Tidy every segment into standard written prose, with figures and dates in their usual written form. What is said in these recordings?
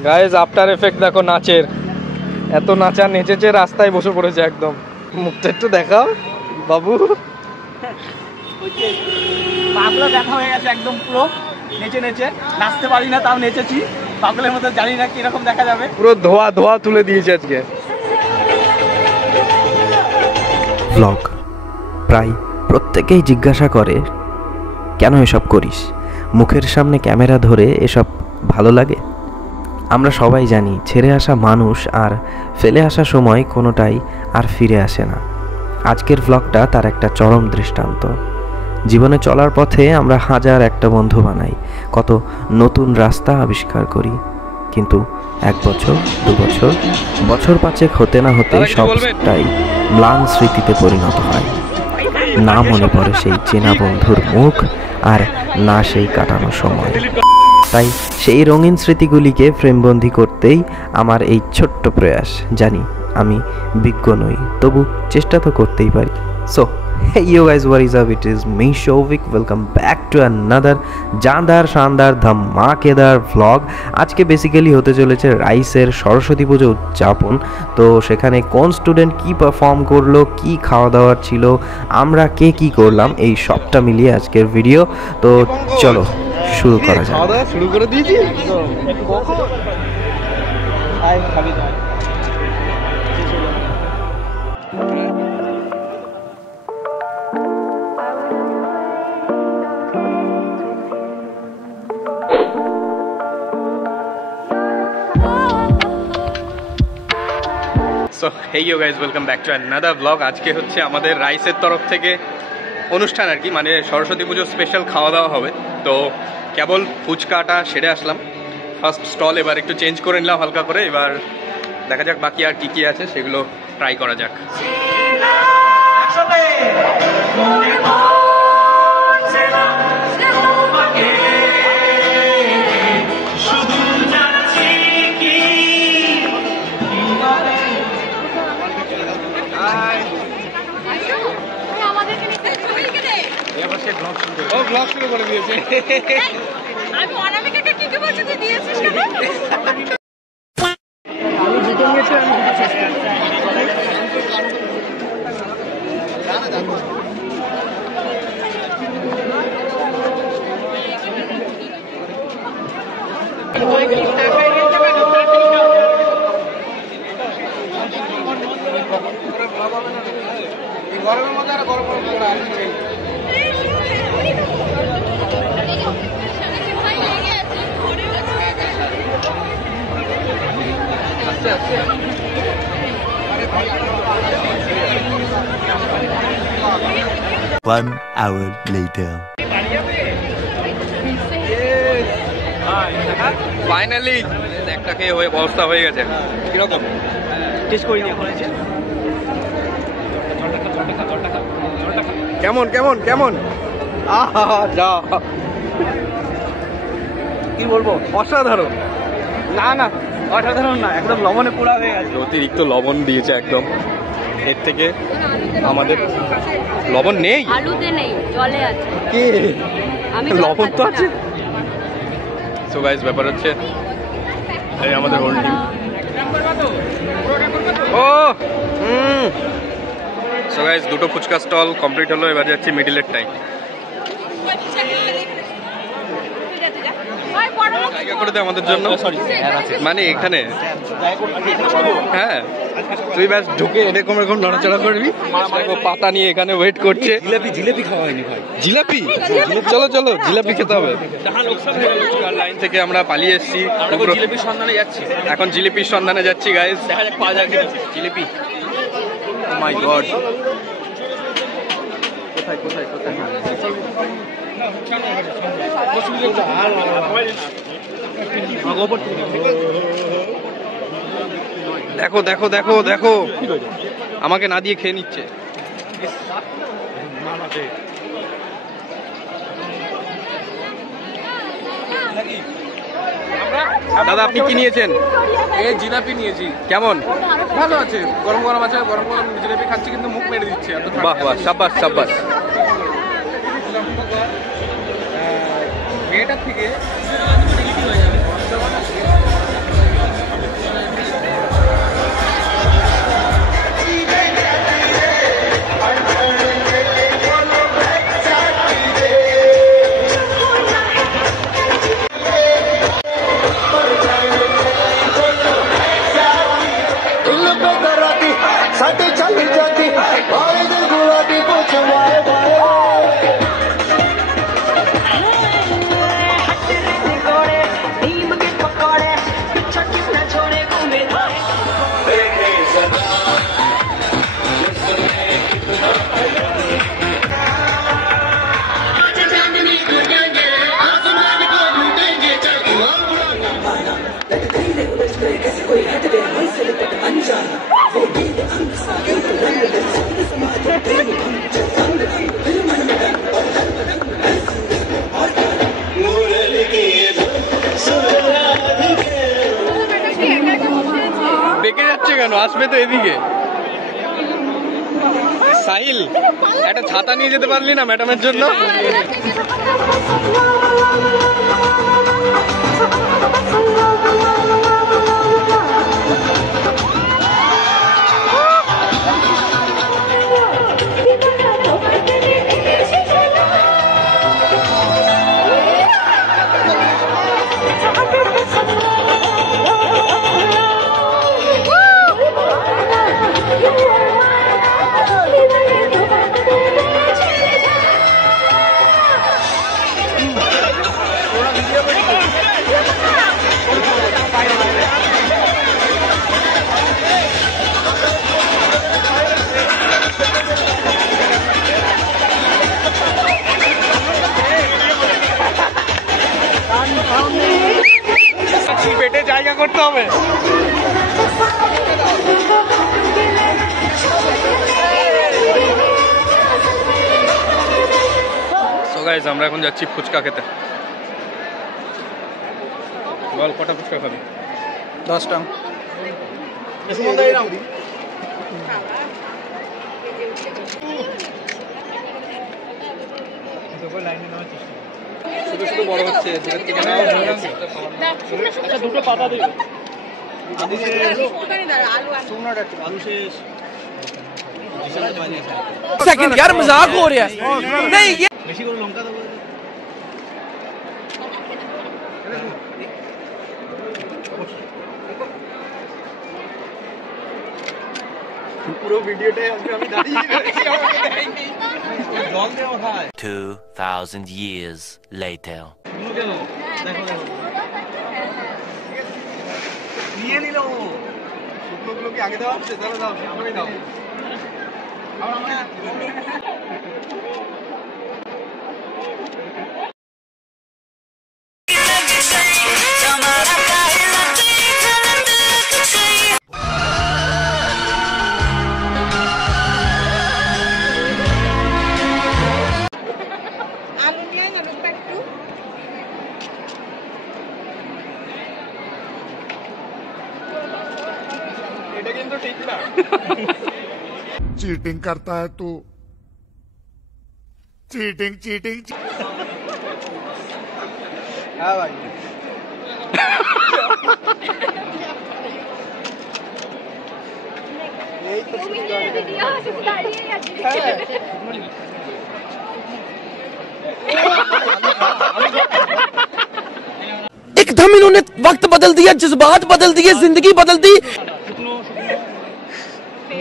Guys after effect দেখো নাচের, এত নাচা নেচেছে রাস্তায় বসে পড়েছে একদম। মুখটা একটু দেখাও বাবু। পাগলা দেখা হয়ে গেছে একদম পুরো, নেচে নেচে নাচতে পারি না তাও নেচেছি পাগলের মতো, জানি না কিরকম দেখা যাবে। পুরো ধোয়া ধোয়া তুলে দিয়েছে আজকে। ব্লগ প্রায় প্রত্যেকেই জিজ্ঞাসা করে কেন এসব করিস, মুখের সামনে ক্যামেরা ধরে এসব ভালো লাগে? আমরা সবাই জানি ছেড়ে আসা মানুষ আর ফেলে আসা সময় কোনোটাই আর ফিরে আসে না। আজকের ব্লগটা তার একটা চরম দৃষ্টান্ত। জীবনে চলার পথে আমরা হাজার একটা বন্ধু বানাই, কত নতুন রাস্তা আবিষ্কার করি, কিন্তু 1 বছর 2 বছর বছর 5 হতে না হতে সবটাই ম্লান স্মৃতিতে পরিণত হয়। না মনে পড়ে সেই চেনা বন্ধুর মুখ, আর না সেই কাটানো সময়। তাই সেই রঙিন স্মৃতিগুলিকে ফ্রেমবন্দি করতেই আমার এই ছোট্ট প্রয়াস। জানি আমি বিজ্ঞ নই, তবু চেষ্টা তো করতেই পারি। So hey you guys, what is up? It is me Shovik. Welcome back to another জানদার শানদার ধামাকেদার vlog. আজকে বেসিক্যালি হতে চলেছে রাইসের সরস্বতী পুজো উদযাপন। তো সেখানে কোন স্টুডেন্ট কি পারফর্ম করলো, কি খাওয়া দাওয়ার ছিল, আমরা কে কি করলাম, এই সবটা মিলিয়ে আজকের ভিডিও। তো চলো শুরু করা যাক। খাওয়া দাওয়া শুরু করে দিয়েছি। So hey you guys, welcome back to another vlog. আজকে হচ্ছে আমাদের রাইসের তরফ থেকে অনুষ্ঠান আর কি, মানে সরস্বতী পুজো স্পেশাল খাওয়া দাওয়া হবে। তো কেবল ফুচকাটা সেরে আসলাম ফার্স্ট স্টল, এবার একটু চেঞ্জ করে নিলাম হালকা করে। এবার দেখা যাক বাকি আর কি কি আছে সেগুলো ট্রাই করা যাক। ও ব্লগ শুরু করে দিয়েছে। আমি অনামিকাকে কি কি বলছি, তুই দিয়েছিস কেন? আমি দুটো নিয়েছি, আমি দুটো শেষ করছি। গরমের মধ্যে আর গরম গরম One hour later. ফাইনালি একটা খেয়ে হয়ে অবস্থা হয়ে গেছে। কিরকম টেস্ট করি নিয়ে করেছে। কেমন কেমন কেমন? আহা যা কি বলবো, অসাধারণ। না না অসাধারণ না, একদম লবণে পোড়া হয়ে গেছে। অতিরিক্ত লবণ দিয়েছে একদম। এর থেকে আমাদের লবণ নেই, আলুতে নেই, জলে আছে। কি আমি লবণ তো আছে। সো গাইস ব্যাপার হচ্ছে এই আমাদের হোল টিম। ও সো গাইস দুটো ফুচকা স্টল কমপ্লিট হলো, এবার যাচ্ছি মিডিলের টাইম। জায়গা করে দে আমাদের জন্য, মানে এখানে। হ্যাঁ তুই ব্যাস ঢুকে এরকম এরকম নড়াচড়া করবি, পাতা নিয়ে এখানে ওয়েট করছে। জিলেপি খাওয়া হয়নি ভাই। জিলাপি, চলো চলো জিলাপি খেতে হবে। লাইন থেকে আমরা পালিয়ে এসেছি, জিলেপির সন্ধানে যাচ্ছি। এখন জিলিপির সন্ধানে যাচ্ছি গাইস। দেখা যাক পাওয়া যায় কিনা জিলেপি। ও মাই গড, কোথায় কোথায় কোথায়? দেখো দেখো দেখো দেখো, আমাকে না দিয়ে খেয়ে নিচ্ছে। দাদা আপনি কি নিয়েছেন? এই জিলাপি নিয়েছি। কেমন? ভালো আছে, গরম গরম আছে, গরম গরম জিলাপি খাচ্ছি, কিন্তু মুখ মেরে দিচ্ছে। বাহ বাহ, সাব্বাস সাব্বাস। মেয়েটার থেকে বেঁকে যাচ্ছে কেন? আসবে তো এদিকে। সাহিল, একটা ছাতা নিয়ে যেতে পারলি না ম্যাডামের জন্য? পেটে জায়গা করতে হবে। সো গাইস, আমরা এখন যাচ্ছি ফুচকা খেতে। বল, কটা ফুচকা খাবি? 10টা। শুধু শুধু বড় হচ্ছে, দুটো পাতা দেবে। सेकंड यार मजाक हो रहा है नहीं ये বেশি করে লঙ্কা দেবো। পুরো ভিডিওটাই আজকে আমি দাঁড়িয়ে রয়েছি, আমাকে দেয়নি। জল দেওয়া হয়। 2000 years later. দেখো দেখো নিয়ে নিল। শুকনোগুলো কি আগে দেওয়া হচ্ছে? তাহলে দাও, আমাকে দাও। আলু নিয়ে আলু একটু এটা কিন্তু ঠিক না। चीटिंग करता है तू चीटिंग चीटिंग হ্যাঁ ভাই, তুমি নিয়ে ভিডিও দাঁড়িয়ে আছি। एकदम इन्होंने वक्त बदल दिया जज्बात बदल दिए जिंदगी बदल दी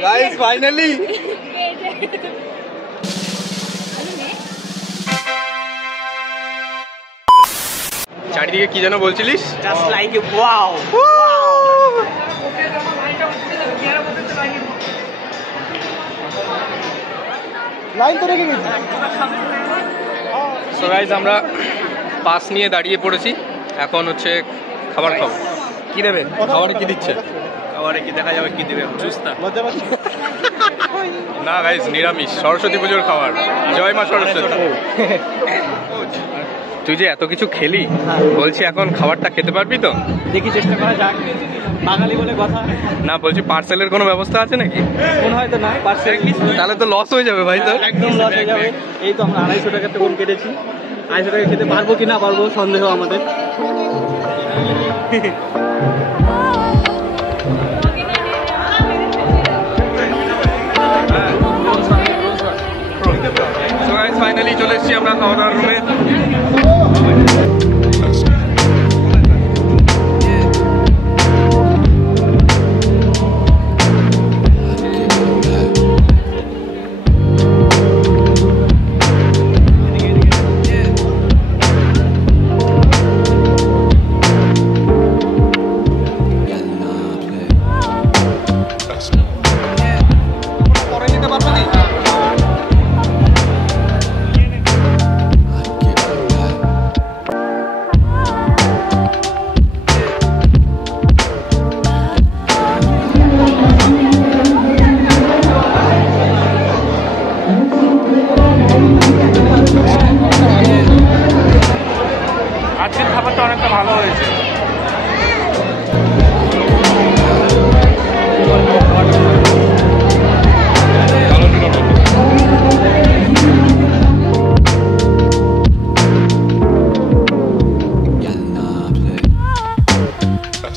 গাইস ফাইনালি চারিদিকে কি যেন বলছিলিস? Just like wow. লাইন তো রেখে গেছি। সো গাইস, আমরা পাস নিয়ে দাঁড়িয়ে পড়েছি। এখন হচ্ছে খাবার খাবো। কি দেবে? খাবারে কি দিচ্ছে? খাবারে কি দেখা যাবে কি দিবে? চুস্তা না গাইস, নিরামিষ, সরস্বতী পুজোর খাবার। জয় মা সরস্বতী। তুই যে এত কিছু খেলি, বলছি এখন খাবারটা খেতে পারবি তো? দেখি, চেষ্টা করা যাক। বাঙালি বলে কথা। না, বলছি পার্সেলের কোনো ব্যবস্থা আছে নাকি? মনে হয় তো নাই পার্সেল। তাহলে তো লস হয়ে যাবে ভাই। তো একদম লস হয়ে যাবে। এই তো আমরা 250 টাকা টোকন কেটেছি। 250 টাকা খেতে পারবো কি না পারবো সন্দেহ আমাদের। ফাইনালি চলে এসেছি আমরা খাওয়া দাওয়ার রুমে। পরে নিতে পারবো কি? কি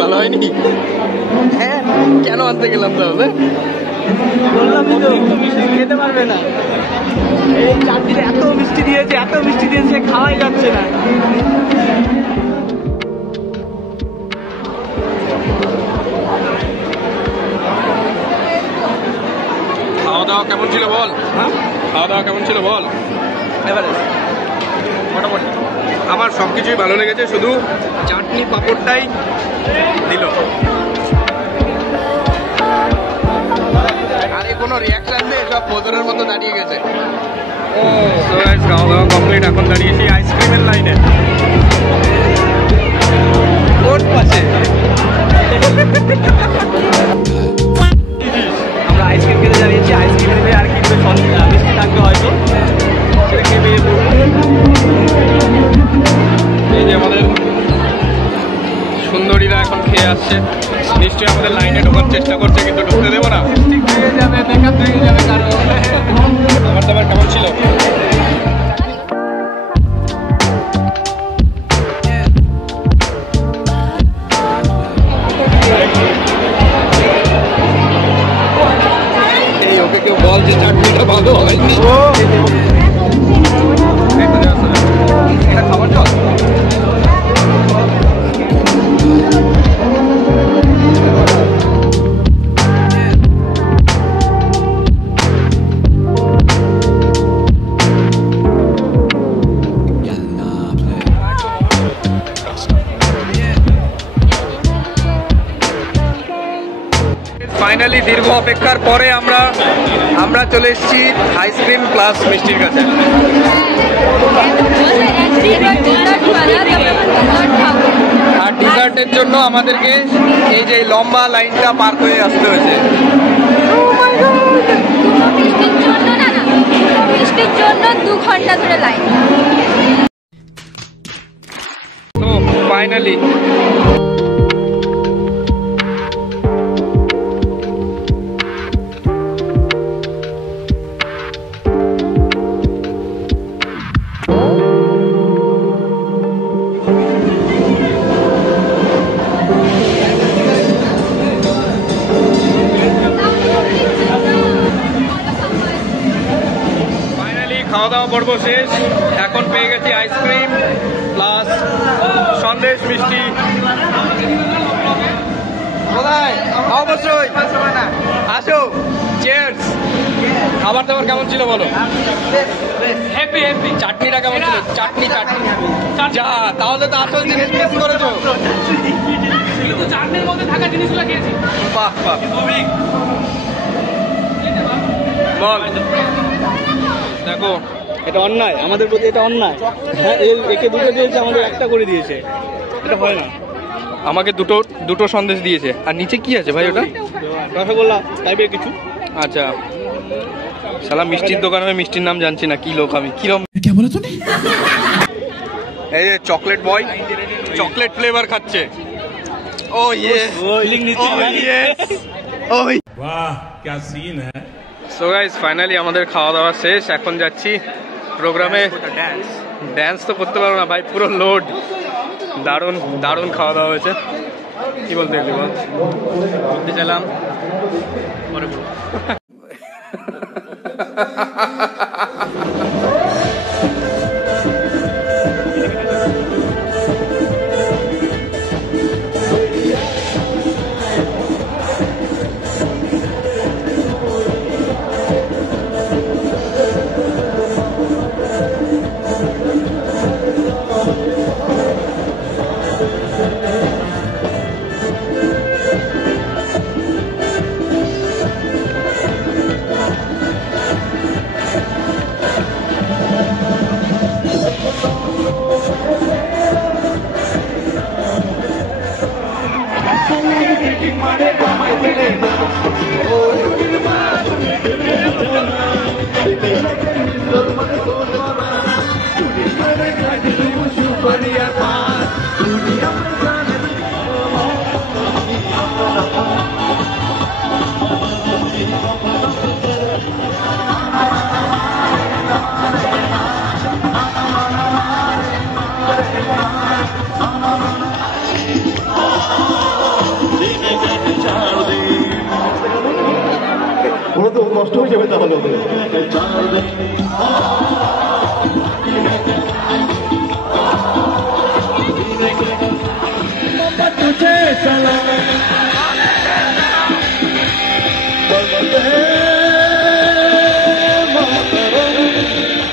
ভালো হয়নি? হ্যাঁ কেন আনতে গেলাম তাহলে? বললাম তো খেতে পারবে না। এই চাটনিটা এত মিষ্টি দিয়েছে খাওয়াই যাচ্ছে না। খাওয়া দাওয়া কেমন ছিল বল? হ্যাঁ খাওয়া দাওয়া কেমন ছিল বল? এবারে মোটামুটি আমার সব কিছুই ভালো লেগেছে, শুধু চাটনি পাঁপড়টাই দিল। আরে কোনো রিয়াকশন নেই, সব বোতলের মতো দাঁড়িয়ে গেছে। সো গাইস, খাওয়া দাওয়া কমপ্লিট। এখন দাঁড়িয়েছি আইসক্রিমের লাইনে। কোন পাশে? আমরা আইসক্রিম খেতে দাঁড়িয়েছি। আইসক্রিম নেবে আর কিনবে মিষ্টি থাকবে হয়তো, সেটা খেয়ে বেরিয়ে পড়বো। এই যে আমাদের সুন্দরীরা এখন খেয়ে আসছে, নিশ্চয়ই আমাদের লাইনে ঢোকার চেষ্টা করছে, কিন্তু ঢুকতে দেবো না। ঠিক হয়ে যাবে, বেকার হয়ে যাবে কারণ আমার দাবার কেমন ছিল? এই ওকে কেউ বল যে চাটনিটা ভালো হয়নি। এটা খাবার জল? ফাইনালি দীর্ঘ অপেক্ষার পরে আমরা চলে এসেছি আইসক্রিম প্লাস মিষ্টির কাছে। আর ডিজার্টের জন্য আমাদেরকে এই যে লম্বা লাইনটা পার করে আসতে হয়েছে। মিষ্টির জন্য 2 ঘন্টা ধরে লাইন। তো ফাইনালি খাওয়া দাওয়া পর্ব শেষ। এখন পেয়ে গেছি আইসক্রিম প্লাস সন্দেশ মিষ্টি। অবশ্যই আসো, চিয়ার্স। খাবার দাবার কেমন ছিল বলো? Happy happy. চাটনিটা কেমন ছিল? চাটনি যা, তাহলে তো আসল জিনিস মিস করেছো। চাটনির মধ্যে থাকা জিনিসগুলো খেয়েছি। বাহ বাহ, বল। দেখো, এটা অন্যায়, আমাদের প্রতি এটা অন্যায়। হ্যাঁ, একে দুটো দিয়েছে, আমাদের একটা করে দিয়েছে, এটা হয় না। আমাকে দুটো সন্দেশ দিয়েছে। আর নিচে কি আছে ভাই ওটা? রসগোল্লা টাইপের কিছু। আচ্ছা, শালা মিষ্টির দোকান হয়ে মিষ্টির নাম জানছি না। কি লোক আমি, কিরম। এই যে চকলেট বয় চকলেট ফ্লেভার খাচ্ছে। ও ইয়ে, ফিলিং নিচ্ছি। वाह क्या सीन है। সো গাইস, ফাইনালি আমাদের খাওয়া দাওয়া শেষ। এখন যাচ্ছি প্রোগ্রামে। ড্যান্স তো করতে পারবো না ভাই, পুরো লোড। দারুণ দারুণ খাওয়া দাওয়া হয়েছে। কি বলতে গেলি বল? বলতে চাইলাম পরে বলবো। কষ্ট হয়ে যাবে তাহলে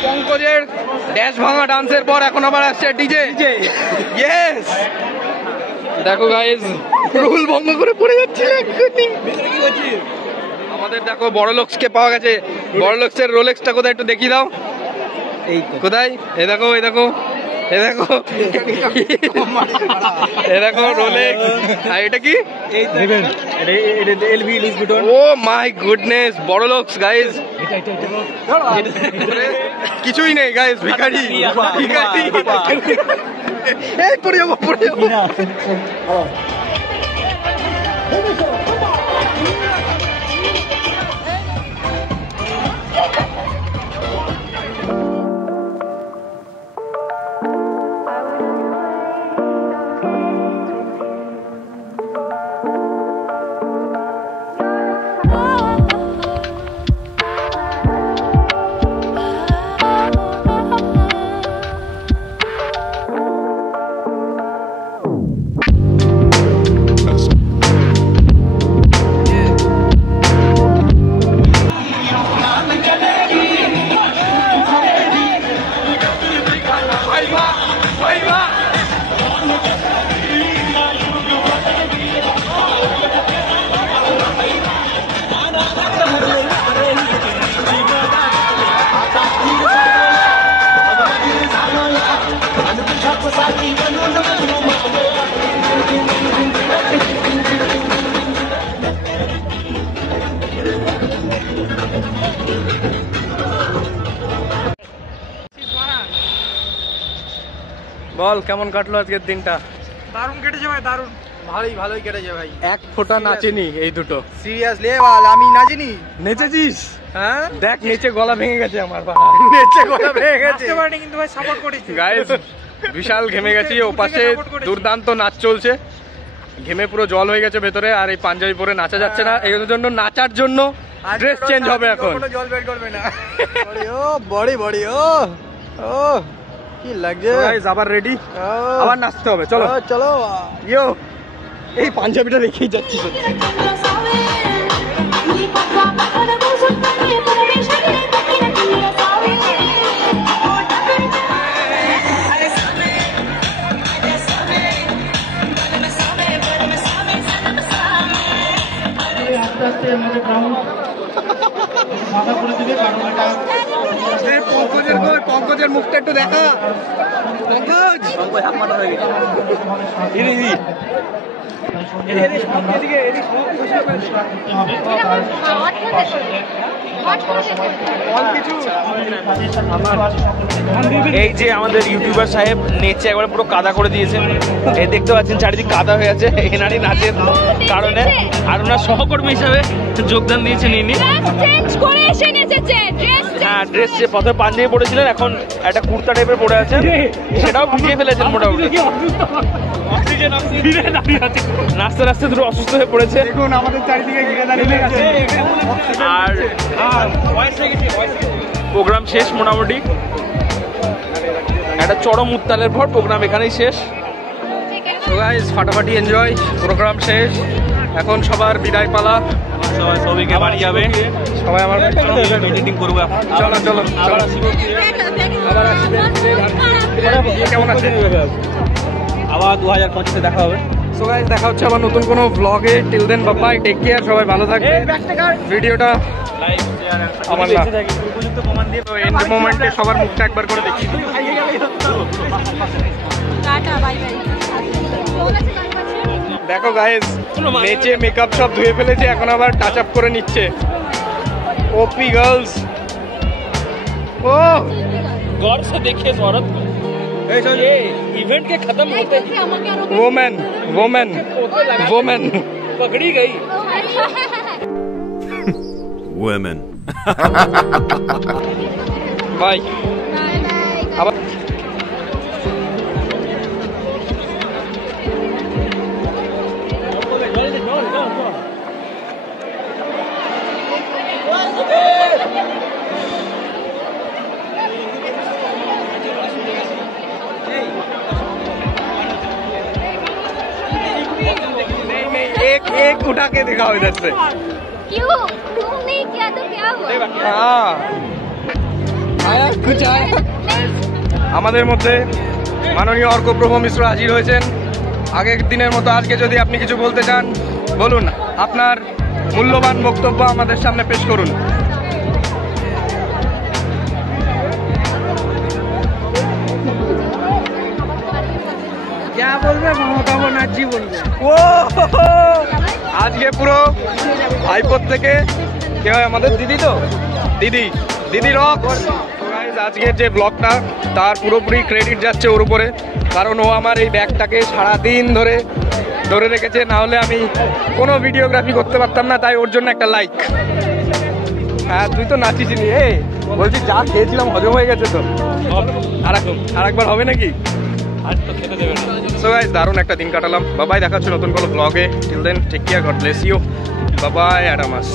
পঙ্কজের ড্যাশ ভাঙা ডান্সের পর এখন আবার আসছে ডিজে। ইয়েস, দেখো গাইজ রুল ভঙ্গ করে পড়ে যাচ্ছে। আমাদের দেখো বড় লোকসকে পাওয়া গেছে। বড় লোকসের রোলেক্সটা কোথায় একটু দেখিয়ে দাও। এই কোথায়? এ দেখো, এ দেখো, এ দেখো, এ দেখো রোলেক্স। আর এটা কি? ও মাই গুডনেস, বড় লোকস গাইজ। কিছুই নেই গাইজ, ভিখারি ভিখারি। এই পড়ে যাবো, পড়ে যাবো। বল কেমন কাটলো আজকের দিনটা? দারুণ কেটেছে ভাই, দারুণ। ভালোই কেটেছে ভাই। এক ফোঁটা নাচেনি এই দুটো। সিরিয়াসলি বল, আমি নাচিনি। নেচেছিস? হ্যাঁ দেখ নেচে গলা ভেঙে গেছে আমার। নেচে গলা ভেঙে গেছে। নাচতে পারিনি কিন্তু ভাই সাপোর্ট করেছি। গাইস বিশাল ঘেমে গেছি, ও পাশে দুর্দান্ত নাচ চলছে, ঘেমে পুরো জল হয়ে গেছে ভেতরে। আর এই পাঞ্জাবি পরে নাচা যাচ্ছে না, এই জন্য নাচার জন্য ড্রেস চেঞ্জ হবে এখন। জল বের করবে না। ও বড়ি বড়ি, ও ও কি লাগছে গাইস, আবার রেডি, আবার নাচতে হবে। চলো চলো। ইয়ো, এই পাঞ্জাবিটা রেখেই যাচ্ছি। পঙ্কজের মুখটা একটু দেখা। পঙ্কজ এই যে আমাদের ইউটিউবার সাহেব নেচে একবার পুরো কাদা করে দিয়েছেন। এই দেখতে পাচ্ছেন চারিদিক কাদা হয়ে আছে এনারই নাচের কারণে। আর ওনার সহকর্মী হিসাবে যোগদান দিয়েছেন ইনি। হ্যাঁ, ড্রেস প্রথমে পাঞ্জাবি পরেছিলেন, এখন একটা কুর্তা টাইপের পরে আছেন, সেটাও ভিজিয়ে ফেলেছেন মোটামুটি। নাচতে নাচতে দুটো অসুস্থ হয়ে পড়েছে। দেখুন আমাদের চারিদিকে ঘিরে দাঁড়িয়ে আছে। আর প্রোগ্রাম শেষ মোটামুটি, একটা চরম উত্তালের পর প্রোগ্রাম এখানেই শেষ। তো গাইস ফাটাফাটি এনজয়, প্রোগ্রাম শেষ, এখন সবার বিদায় পালা। সবাই সবাইকে বাড়ি যাবে, সবাই আমার এডিটিং করবো। চলো চলো আবার আসবো, কেমন আছে? আবার 2025-এ দেখা হবে। সো গাইস দেখা হচ্ছে আবার নতুন কোনো ব্লগে। Till then bye, take care, সবাই ভালো থাকবে। ভিডিওটা লাইক শেয়ার আমার না উপযুক্ত প্রমাণ দিয়ে এন্ড মোমেন্টে সবার মুখটা একবার করে দেখি। Tata bye bye. দেখো গাইস, নেচে মেকআপ সব ধুয়ে ফেলেছে, এখন আবার টাচ আপ করে নিচ্ছে। ओपी गर्ल्स ओ गौर से देखिए औरत को, ये इवेंट के खत्म होते ही वोमेन वोमेन वोमेन पकड़ी गई women बाय अब Hey! एक उठा के दिखाओ इधर से। क्यों? तुमने किया तो क्या हुआ? हाँ आया कुछ आया। আমাদের মধ্যে মাননীয় অর্কপ্রভ মিশ্র হাজির হয়েছেন। আগের দিনের মতো আজকে যদি আপনি কিছু বলতে চান বলুন, আপনার মূল্যবান বক্তব্য আমাদের সামনে পেশ করুন। क्या বলবে মমতা ব্যানার্জি বলবে। ও আজকে পুরো ভাইপোর থেকে কে হয় আমাদের দিদি, তো দিদি রক। আজকের যে ব্লগটা তার পুরোপুরি ক্রেডিট যাচ্ছে ওর উপরে, কারণ ও আমার এই ব্যাগটাকে সারাদিন ধরে রেখেছে, না হলে আমি কোনো ভিডিওগ্রাফি করতে পারতাম না। তাই ওর জন্য একটা লাইক। হ্যাঁ তুই তো নাচিসনি, বলছি যা খেয়েছিলাম হজম হয়ে গেছে তো, আর একবার হবে নাকি? সো গাইস দারুণ একটা দিন কাটালাম। বাবাই, দেখাচ্ছে নতুন কোনো ব্লগে। Till then take care, God bless you, Babai, Adamas.